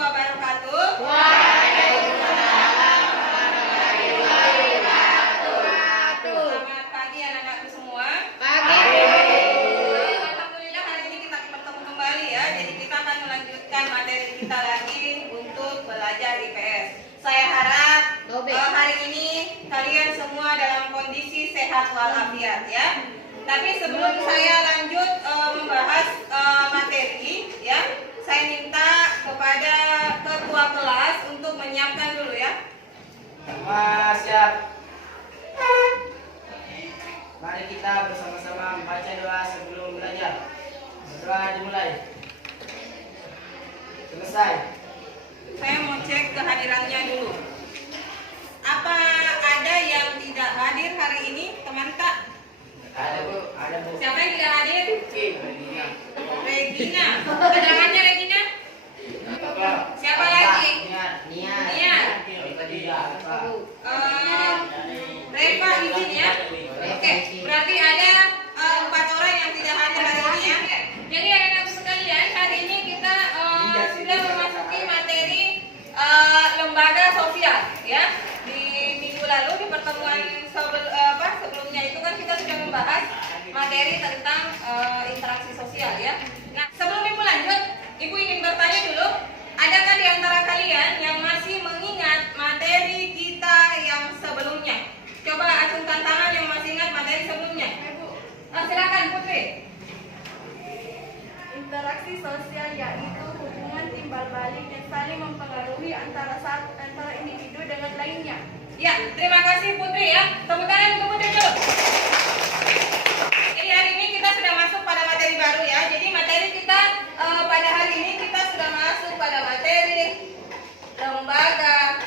wabarakatuh. Selamat pagi anak-anakku semua. Alhamdulillah hari ini kita bertemu kembali ya. Jadi kita akan melanjutkan materi kita lagi untuk belajar IPS. Saya harap hari ini kalian semua dalam kondisi sehat walafiat ya. Tapi sebelum saya lanjut membahas materi ya, saya minta kepada ketua kelas untuk menyiapkan dulu ya. Siap. Mari kita bersama-sama membaca doa sebelum belajar. Doa dimulai. Selesai. Saya mau cek kehadirannya dulu. Apa ada yang tidak hadir hari ini, teman tak? Ada Bu, ada Bu. Siapa yang tidak hadir? Regina. Regina. Kedatangannya Regina? Siapa lagi? Nia. Reva izin ya. Oke, berarti ada 4 orang yang tidak hadir hari ini ya. Jadi anak-anak sekalian, hari ini kita sudah memasuki materi lembaga sosial ya. Di minggu lalu di pertemuan sebelumnya itu kan kita sudah membahas materi tentang interaksi sosial ya. Nah, sebelum Ibu lanjut, Ibu ingin bertanya dulu, adakah di antara kalian yang masih mengingat materi kita yang sebelumnya? Coba acungkan tangan yang masih ingat materi sebelumnya. Silakan Putri. Interaksi sosial yaitu hubungan timbal balik yang saling mempengaruhi antara individu dengan lainnya. Ya, terima kasih Putri ya. Tepuk tangan untuk Putri dulu. Jadi hari ini kita sudah masuk pada materi baru ya. Jadi materi kita pada hari ini kita sudah masuk pada materi lembaga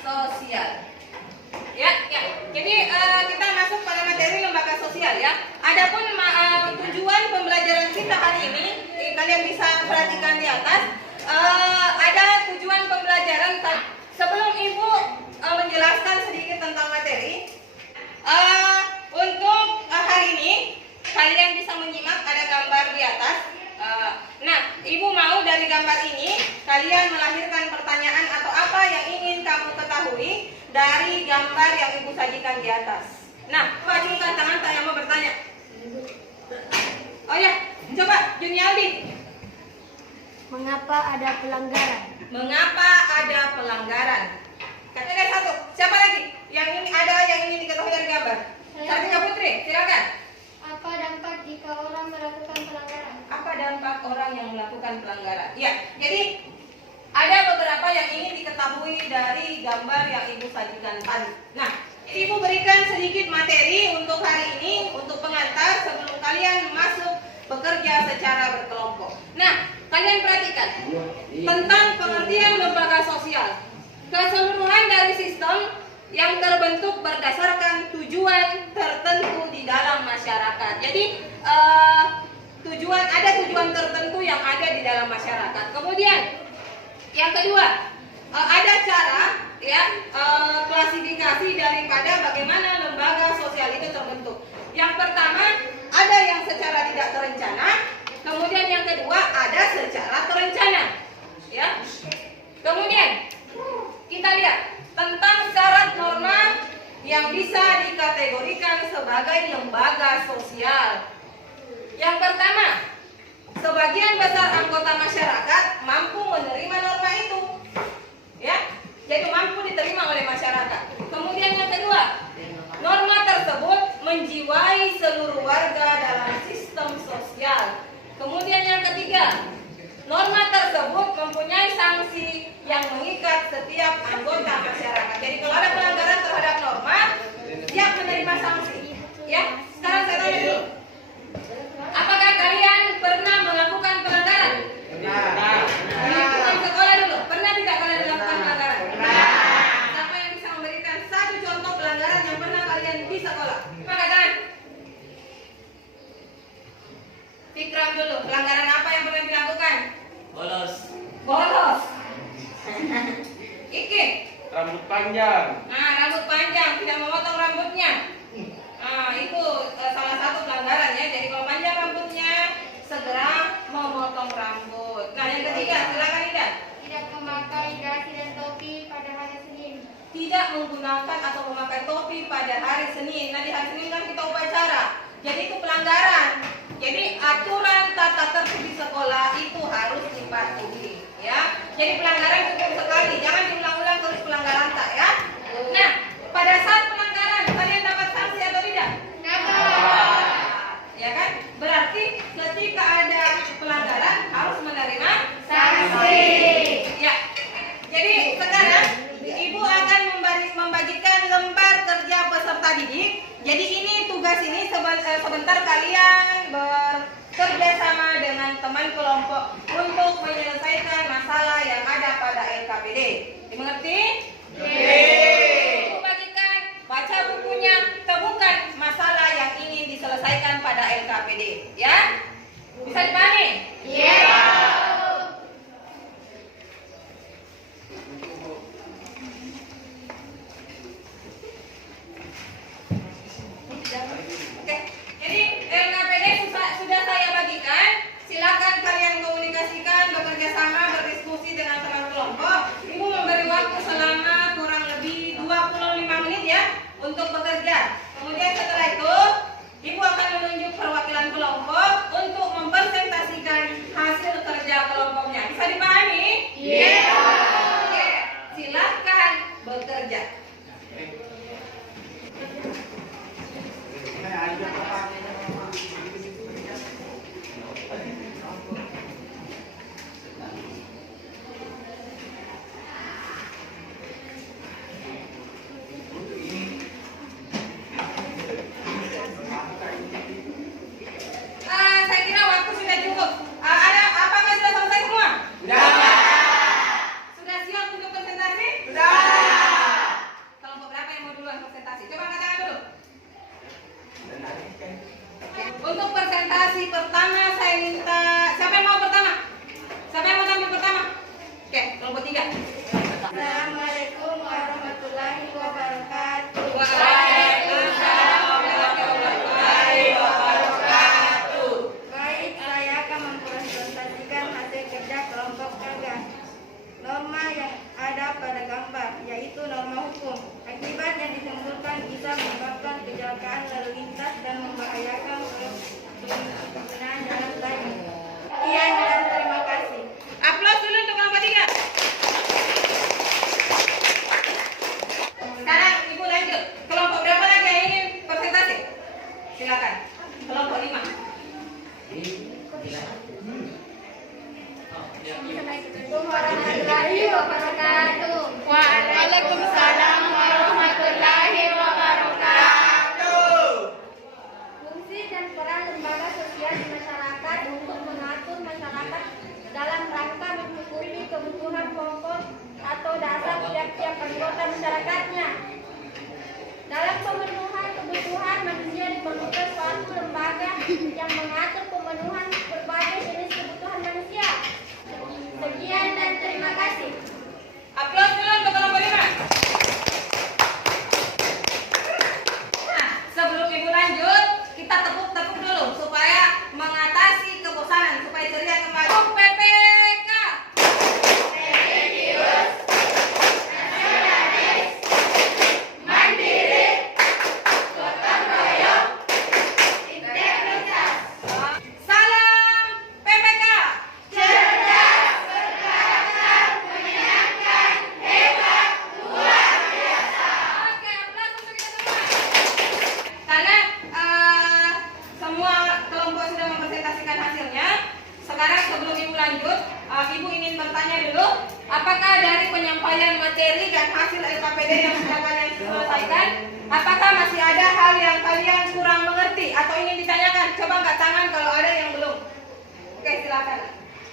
sosial. Ya. Jadi kita masuk pada materi lembaga sosial ya. Adapun tujuan pembelajaran kita hari ini, kalian bisa perhatikan di atas. Ada tujuan pembelajaran. Sebelum Ibu menjelaskan sedikit tentang materi, untuk hari ini kalian bisa menyimak ada gambar di atas. Nah, Ibu mau dari gambar ini kalian melahirkan pertanyaan atau apa yang ingin kamu ketahui dari gambar yang Ibu sajikan di atas. Nah, acungkan tangan saya mau bertanya. Oh ya, coba Junialdi. Mengapa ada pelanggaran? Mengapa ada pelanggaran? Katakan satu. Siapa lagi yang ingin diketahui dari gambar? Sartika Putri, silakan. Apa dampak jika orang melakukan pelanggaran? Apa dampak orang yang melakukan pelanggaran? Ya, jadi ada beberapa yang ingin diketahui dari gambar yang Ibu sajikan tadi. Nah, Ibu berikan sedikit materi untuk hari ini, untuk pengantar sebelum kalian masuk bekerja secara berkelompok. Nah, kalian perhatikan tentang pengertian lembaga sosial. Keseluruhan dari sistem yang terbentuk berdasarkan tujuan tertentu di dalam masyarakat. Jadi ada tujuan tertentu yang ada di dalam masyarakat. Kemudian yang kedua, ada cara ya klasifikasi daripada bagaimana lembaga sosial itu terbentuk. Yang pertama, ada yang secara tidak terencana. Kemudian yang kedua, ada secara terencana. Ya. Kemudian kita lihat tentang syarat norma yang bisa dikategorikan sebagai lembaga sosial. Yang pertama, sebagian besar anggota masyarakat mampu menerima norma itu. Ya. Jadi mampu diterima oleh masyarakat. Kemudian yang kedua, norma tersebut menjiwai seluruh warga dalam sistem sosial. Kemudian yang ketiga, norma tersebut mempunyai sanksi yang mengikat setiap anggota masyarakat. Jadi kalau ada pelanggaran terhadap norma, siap menerima sanksi. Ya, sekarang saya tanya dulu. Apakah kalian pernah melakukan pelanggaran? Pernah. Di sekolah dulu, pernah tidak kalian melakukan pelanggaran? Siapa yang bisa memberikan satu contoh pelanggaran yang pernah kalian di sekolah? Pakai tangan. Fikram dulu, pelanggaran apa yang pernah dilakukan? Bolos. Iki. Rambut panjang. Nah, rambut panjang, tidak memotong rambutnya. Nah, itu salah satu pelanggaran ya. Jadi kalau panjang rambutnya, segera memotong rambut. Nah, yang ketiga, silakan tidak menggunakan atau memakai topi pada hari Senin. Nah, di hari Senin kan kita upacara. Jadi itu pelanggaran. Jadi aturan tata tertib di sekolah itu harus dipatuhi, ya. Jadi pelanggaran cukup sekali, jangan diulang-ulang terus pelanggaran tak, ya. Nah, pada saat pelanggaran kalian dapat sanksi atau tidak? Dapat. Ya kan? Berarti ketika ada pelanggaran harus menerima sanksi. Ya. Jadi sekarang Ibu akan membagikan lembar kerja peserta didik. Jadi ini tugas ini sebentar kalian bekerja sama dengan teman kelompok untuk menyelesaikan masalah yang ada pada LKPD. Dimengerti? Ibu bagikan, baca bukunya, temukan masalah yang ingin diselesaikan pada LKPD. Ya? Bisa dipahami? Iya. Oke, jadi LKPD sudah saya bagikan. Silakan kalian komunikasikan, bekerja sama, berdiskusi dengan teman kelompok. Ibu memberi waktu selama kurang lebih 25 menit ya untuk bekerja. Kemudian setelah itu, Ibu akan menunjuk perwakilan kelompok untuk mempresentasikan hasil kerja kelompoknya. Bisa dipahami? Iya. Oke, silakan bekerja. Saya kira waktu sudah cukup. Ada apakah sudah selesai semua? Sudah. Sudah siap untuk presentasi? Sudah. Kelompok berapa yang mau duluan presentasi? Coba angkat tangan dulu. Untuk presentasi pertama saya minta, siapa yang mau pertama? Siapa yang mau tampil pertama? Oke, kelompok 3. Assalamualaikum warahmatullahi wabarakatuh. Waalaikumsalam warahmatullahi wabarakatuh. Baik, saya akan mempresentasikan hasil kerja kelompok kerja. Norma yang ada pada gambar, yaitu norma hukum. Akibat yang ditimbulkan bisa menyebabkan kecelakaan lalu lintas dan membahayakan penggunaan jalan raya. Sekian dan terima kasih. Aplaus dulu untuk kelompok 3. Sekarang Ibu lanjut. Kelompok berapa lagi yang ingin presentasi? Silakan. Kelompok 5. Assalamualaikum warahmatullahi wabarakatuh. Waalaikumsalam warahmatullahi wabarakatuh. Fungsi dan peran lembaga sosial di masyarakat untuk mengatur masyarakat dalam rangka mencukupi kebutuhan pokok atau dasar tiap-tiap anggota masyarakatnya. Dalam pemenuhan kebutuhan manusia diperlukan suatu lembaga yang mengatur pemenuhan berbagai jenis kebutuhan manusia. Sekian dan terima kasih. Aplaus dulu untuk kelompok 5. Nah, sebelum Ibu lanjut, kita tepuk-tepuk dulu supaya mengatasi kebosanan, supaya ceria kembali. PPK. Religius, nasionalis, mandiri, gotong royong, integritas. Salam PPK. Cerdas, berkarakter, menyenangkan, hebat, luar biasa. Oke, aplaus untuk kita semua. Karena semua kelompok sudah mempresentasikan hasilnya. Sekarang sebelum Ibu lanjut, Ibu ingin bertanya dulu, apakah dari penyampaian materi dan hasil LKPD yang sudah kalian selesaikan, apakah masih ada hal yang kalian kurang mengerti atau ingin ditanyakan? Coba angkat tangan kalau ada yang belum. Oke, silakan.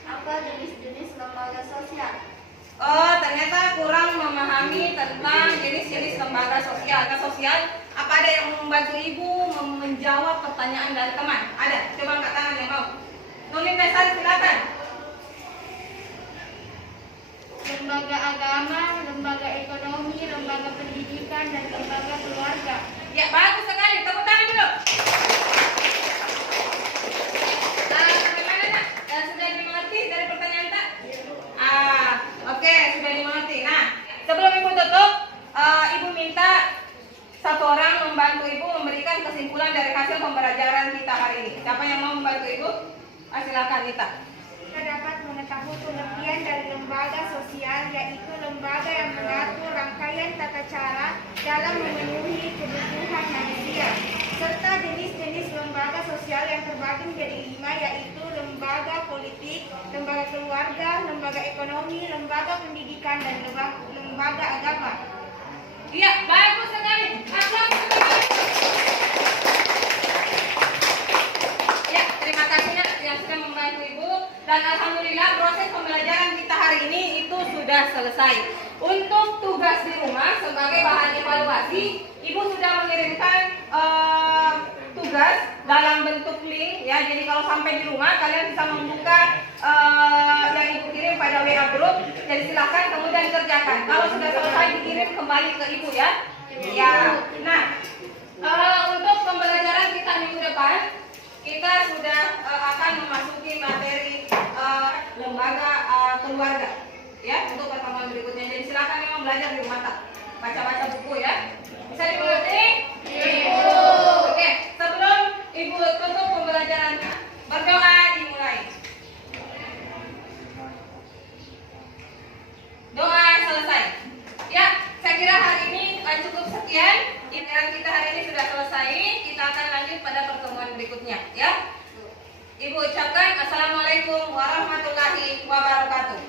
Apa jenis-jenis lembaga sosial? Oh, ternyata kurang memahami tentang jenis-jenis lembaga sosial. Apa ada yang membantu Ibu menjawab pertanyaan dari teman? Ada? Coba angkat tangan yang mau. Nunin Besari, silakan. Lembaga agama, lembaga ekonomi, lembaga pendidikan, dan lembaga keluarga. Ya, bagus sekali. Tepuk tangan dulu. Bagaimana, Nak? Sudah dimengerti dari pertanyaan tak? Oke, sudah dimengerti. Nah, sebelum Ibu tutup, Ibu Silakan Nita. Kita dapat mengetahui pengertian dari lembaga sosial, yaitu lembaga yang mengatur rangkaian tata cara dalam memenuhi kebutuhan manusia, serta jenis-jenis lembaga sosial yang terbagi menjadi 5, yaitu lembaga politik, lembaga keluarga, lembaga ekonomi, lembaga pendidikan, dan lembaga agama. Iya, bagus sekali. Aplaus sekali. Ya, terima kasih yang sudah membantu Ibu. Dan alhamdulillah proses pembelajaran kita hari ini itu sudah selesai. Untuk tugas di rumah sebagai bahan evaluasi, Ibu sudah mengirimkan tugas dalam bentuk link ya. Jadi kalau sampai di rumah kalian bisa membuka yang Ibu kirim pada WA group. Jadi silakan kemudian kerjakan. Kalau sudah selesai dikirim kembali ke Ibu ya. Ya. Nah, untuk pembelajaran kita minggu depan kita sudah akan memasuki materi lembaga keluarga ya untuk pertemuan berikutnya. Jadi silakan memang belajar di rumah, baca-baca buku ya. Bisa dimengerti? Ibu. Oke, sebelum Ibu tutup pembelajarannya, berdoa dimulai. Doa selesai. Ya, saya kira hari ini cukup sekian. Pembelajaran kita hari ini sudah selesai. Kita akan lanjut pada pertemuan berikutnya ya. Ibu ucapkan Assalamualaikum warahmatullahi wabarakatuh.